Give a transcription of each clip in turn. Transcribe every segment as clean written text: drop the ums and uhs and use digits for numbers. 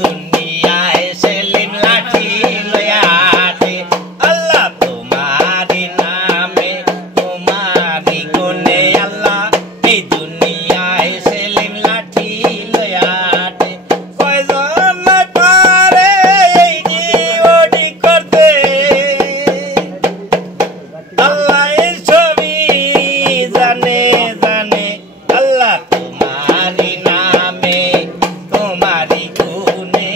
দুনিয়ায় সেলিম লাঠি লয়া হাঁটে আল্লাহ তোমারি নামে তোমারি গুণে আল্লাহ এই দুনিয়ায় সেলিম লাঠি লয়া হাঁটে কয়জন পারে এই জীবনী করতে আল্লাহ এর ছবি জানে জানে আল্লাহ তোমারি নামে তোমারি গুণে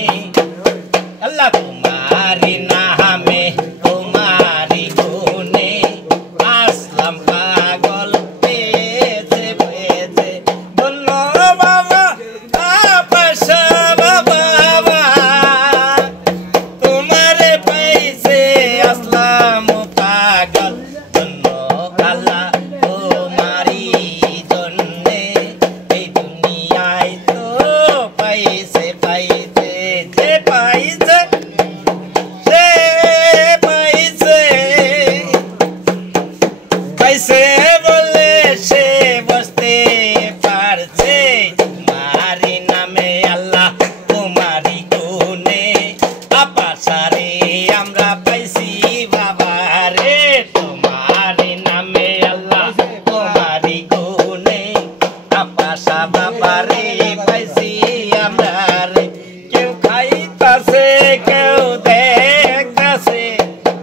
আল্লাহ তোমারি নামে তোমারি গুণে আসলাম পাগল পেয়েছে পেয়েছে ধন্য বাবা আপসা বাবা তোমারে পাইছে আসলাম পাগল ধন্য আল্লাহ তোমারি জন্যে এই দুনিয়ায় তো পাইছে পাইছে যে পাইছে সে পাইছে পাইছে বলে সে বসতে পারছে তোমারি নামে আল্লাহ তোমারি গুণে আপাসারে আমরা পাইছি বাবা রে তোমারি নামে আল্লাহ তোমারি গুণে আপাসা বাবা রে পাইছি আমরা রে কেউ খাইতাছে কেউ দেখতাছে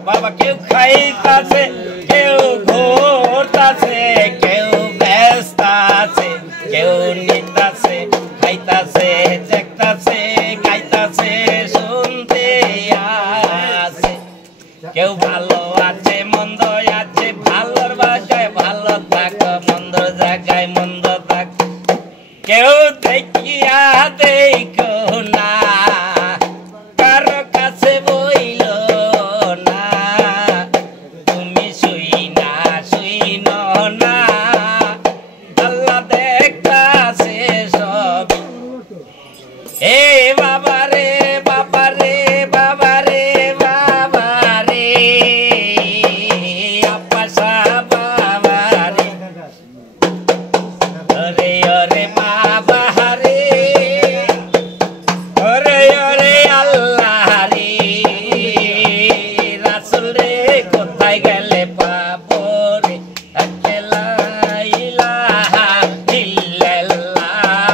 বাবা কেউ খাইতাছে কেউ ঘুরতাছে কেউ ব্যস্ত আছে কেউ নিতাছে খাইতাছে দেখতাছে গাইতাছে শুনতে আছে কেউ ভালো আছে মন্দ আছে ভালোর বাজায় ভালো থাক মন্দ জায়গায় মন্দ থাক কেউ দেখিয়া দেখো না কারো কাছে বইল না তুমি শুই না না আল্লাহ দেখতাছে সব এ বাবা রে বাবা রে বাবা রে বাবা রে আপসা বাবা রে ওরে ওরে বাবা রে ওরে ওরে আল্লাহ রে রাসূল রে কোথায় গেলে পাবো রে লা ইলাহা ইল্লাল্লাহ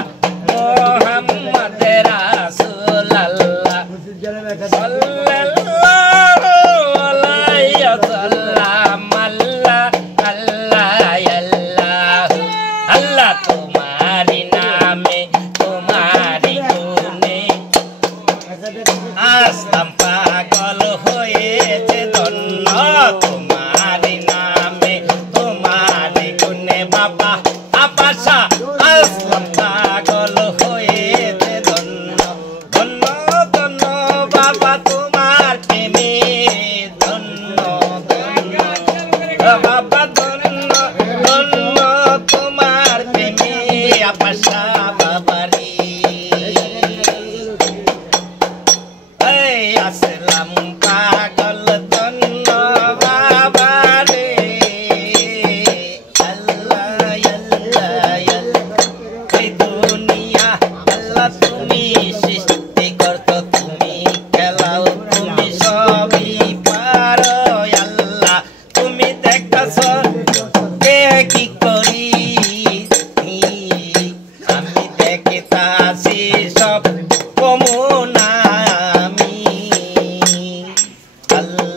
মুহাম্মদ রাসূলুল্লাহ সাল্লাল্লাহু আলাইহি ওয়াসাল্লাম আল্লাহ আল্লাহ আল্লাহ আল্লাহ তোমারি নামে তোমারি গুণে আসলাম পাগল হয়েছে ধন্য তোমারি নামে তোমারি গুণে বাবা আপাসা আসলাম পাগল হয়েছে ধন্য ধন্য ধন্য বাবা তোমার প্রেমে ধন্য ধন্য বাবা ধন্য ধন্য তোমার প্রেমে আপাসা বাবারি এই আসলাম পাগল ধন্য বাবা রে আল্লাহ আল্লাহ আল্লাহ এই দুনিয়া আল্লাহ তুমি সৃষ্টি করছো তুমি খেলাও তুমি সবই পারো আল্লাহ তুমি দেখছো কে কি করি আমি দেখিতাছি সব কমুনা আমি আল্লাহ